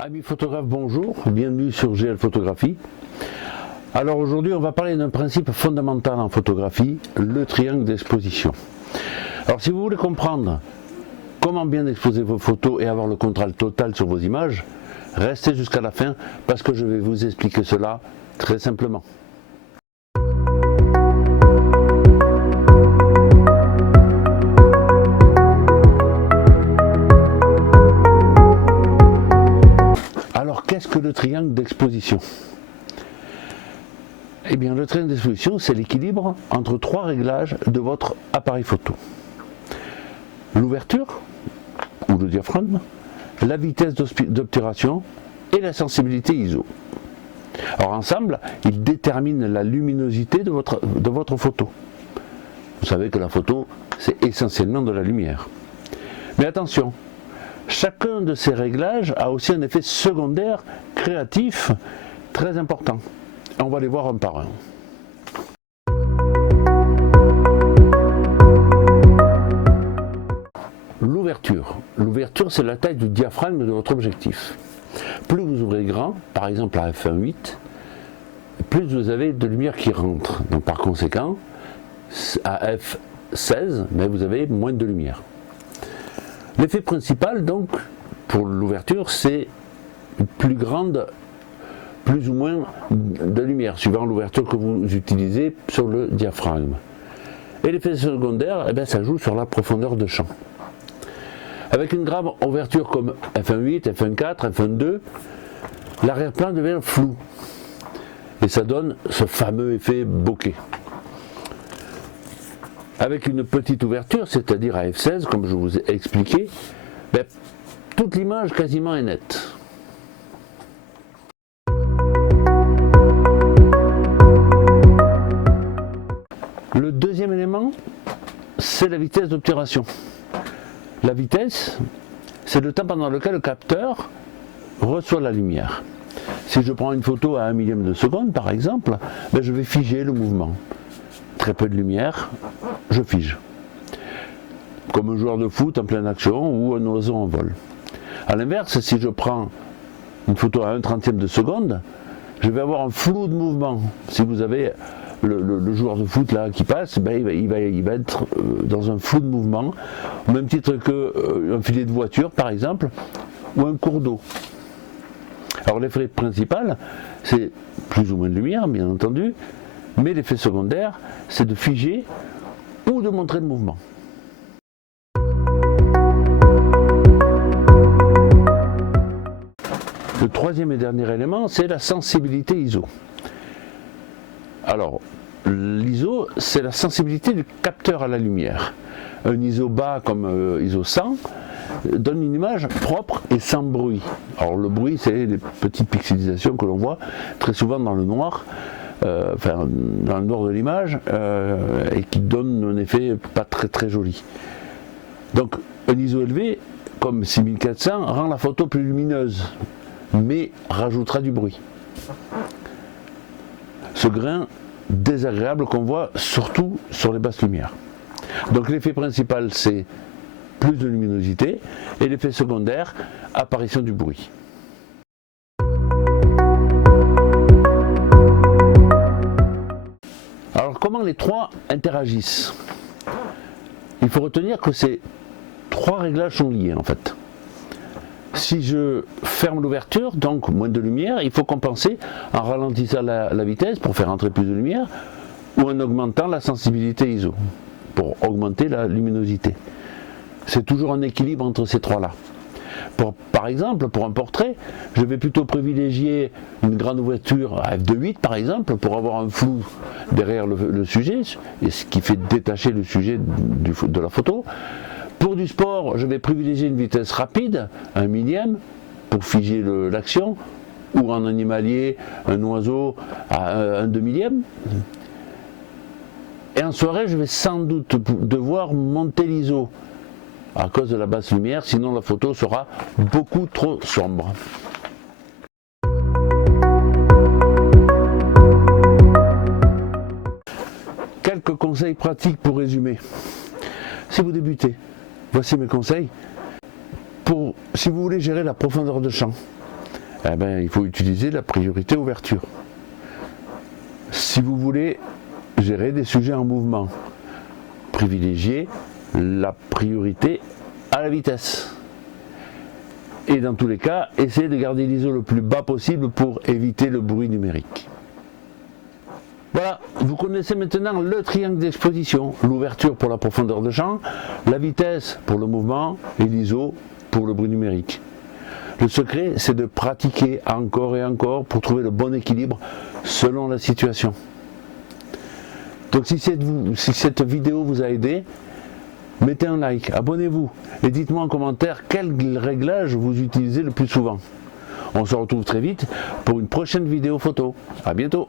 Amis photographes, bonjour, bienvenue sur GL Photographie. Alors aujourd'hui on va parler d'un principe fondamental en photographie, le triangle d'exposition. Alors si vous voulez comprendre comment bien exposer vos photos et avoir le contrôle total sur vos images, restez jusqu'à la fin parce que je vais vous expliquer cela très simplement. Alors qu'est-ce que le triangle d'exposition? Eh bien le triangle d'exposition c'est l'équilibre entre trois réglages de votre appareil photo. L'ouverture ou le diaphragme, la vitesse d'obturation et la sensibilité ISO. Alors ensemble, ils déterminent la luminosité de votre photo. Vous savez que la photo c'est essentiellement de la lumière. Mais attention, chacun de ces réglages a aussi un effet secondaire créatif très important. On va les voir un par un. L'ouverture. L'ouverture, c'est la taille du diaphragme de votre objectif. Plus vous ouvrez grand, par exemple à f1.8, plus vous avez de lumière qui rentre. Donc par conséquent, à f16, mais vous avez moins de lumière. L'effet principal, donc, pour l'ouverture, c'est une plus ou moins de lumière, suivant l'ouverture que vous utilisez sur le diaphragme. Et l'effet secondaire, eh bien, ça joue sur la profondeur de champ. Avec une grande ouverture comme f1.8, f1.4, f1.2, l'arrière-plan devient flou. Et ça donne ce fameux effet bokeh. Avec une petite ouverture, c'est-à-dire à f16, comme je vous ai expliqué, ben, toute l'image quasiment est nette. Le deuxième élément, c'est la vitesse d'obturation. La vitesse, c'est le temps pendant lequel le capteur reçoit la lumière. Si je prends une photo à 1 millième de seconde, par exemple, ben, je vais figer le mouvement. Très peu de lumière, je fige. Comme un joueur de foot en pleine action ou un oiseau en vol. A l'inverse, si je prends une photo à 1/30 de seconde, je vais avoir un flou de mouvement. Si vous avez le joueur de foot là qui passe, ben, il va être dans un flou de mouvement, au même titre qu'un filet de voiture par exemple, ou un cours d'eau. Alors l'effet principal, c'est plus ou moins de lumière bien entendu, mais l'effet secondaire, c'est de figer ou de montrer le mouvement. Le troisième et dernier élément, c'est la sensibilité ISO. Alors, l'ISO, c'est la sensibilité du capteur à la lumière. Un ISO bas comme ISO 100 donne une image propre et sans bruit. Alors le bruit, c'est les petites pixelisations que l'on voit très souvent dans le noir. Dans le noir de l'image et qui donne un effet pas très joli. Donc un ISO élevé comme 6400 rend la photo plus lumineuse mais rajoutera du bruit. Ce grain désagréable qu'on voit surtout sur les basses lumières. Donc l'effet principal c'est plus de luminosité et l'effet secondaire, apparition du bruit. Alors comment les trois interagissent? Il faut retenir que ces trois réglages sont liés en fait. Si je ferme l'ouverture, donc moins de lumière, il faut compenser en ralentissant la vitesse pour faire entrer plus de lumière ou en augmentant la sensibilité ISO pour augmenter la luminosité. C'est toujours un équilibre entre ces trois-là. Par exemple, pour un portrait, je vais plutôt privilégier une grande ouverture à f2.8 par exemple, pour avoir un flou derrière le sujet, et ce qui fait détacher le sujet de la photo. Pour du sport, je vais privilégier une vitesse rapide, 1 millième, pour figer l'action, ou en animalier, un oiseau à 1/2 millième. Et en soirée, je vais sans doute devoir monter l'ISO à cause de la basse lumière, sinon la photo sera beaucoup trop sombre. Quelques conseils pratiques pour résumer. Si vous débutez, voici mes conseils. Si vous voulez gérer la profondeur de champ, eh ben, il faut utiliser la priorité ouverture. Si vous voulez gérer des sujets en mouvement, privilégiez la priorité à la vitesse. Et dans tous les cas, essayez de garder l'ISO le plus bas possible pour éviter le bruit numérique. Voilà, vous connaissez maintenant le triangle d'exposition, l'ouverture pour la profondeur de champ, la vitesse pour le mouvement et l'ISO pour le bruit numérique. Le secret, c'est de pratiquer encore et encore pour trouver le bon équilibre selon la situation. Donc si cette vidéo vous a aidé, mettez un like, abonnez-vous et dites-moi en commentaire quel réglage vous utilisez le plus souvent. On se retrouve très vite pour une prochaine vidéo photo. À bientôt.